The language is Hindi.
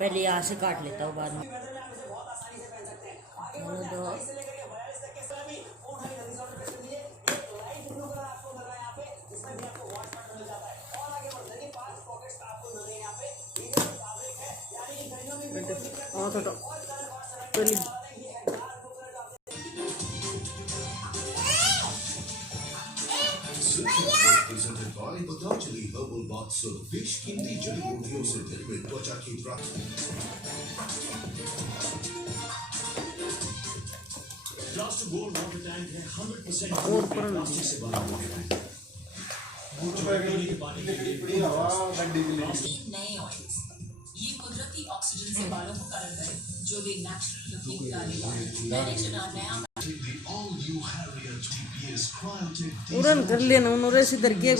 पहले यहाँ से काट लेता हूँ बाद में। Presented by Patanjali Herbal Bath Soap, fish कीमती जड़ी बूटियों से निर्मित त्वचा की प्लास्टिक गोल्ड वाटर टैंक है 100% प्लास्टिक से बना हुआ है। नए ऑयल्स ये कुदरती ऑक्सीजन से बालों को कलर करे जो दे नेचुरल लुकिंग डालेगा। मैंने चुना नया उड़न कर लेना उन्होंने इधर के